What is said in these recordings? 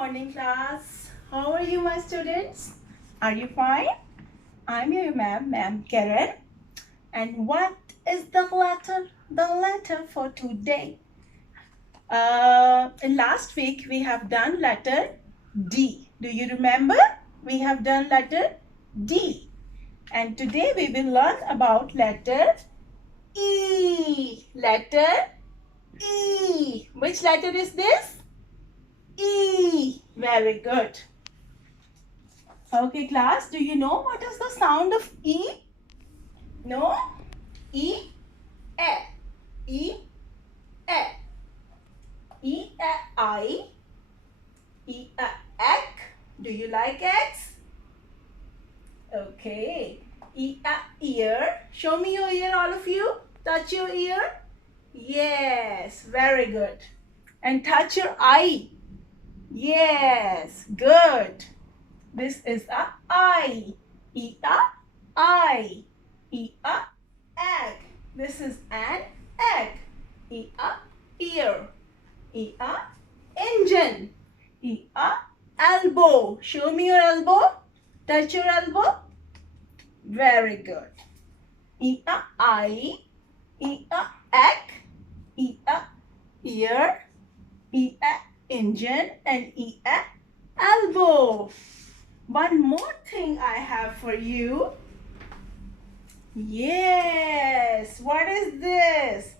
morning, class. How are you, my students? Are you fine? I'm your ma'am Karen. And what is the letter? The letter for today. In last week, we have done letter D. Do you remember? We have done letter D. And today we will learn about letter E. Letter E. Which letter is this? E. Very good. Okay, class, do you know what is the sound of E? No? E, E. E, E. E, I. E, egg. Do you like eggs? Okay. E, ear. Show me your ear, all of you. Touch your ear. Yes, very good. And touch your eye. Yes, good. This is a I. E, I. E, egg. This is an egg. E, ear. E, engine. E, elbow. Show me your elbow. Touch your elbow. Very good. E, eye. E, egg. E, ear. E, engine. And E, elbow. One more thing I have for you. Yes, what is this?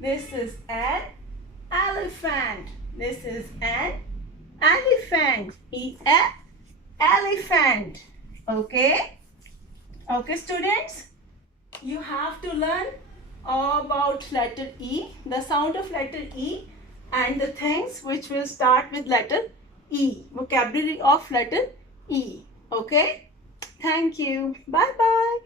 This is an elephant. This is an elephant. Elephant. Okay? Okay, students? You have to learn all about letter E, the sound of letter E, and the things which will start with letter E. Vocabulary of letter E. Okay? Thank you. Bye-bye.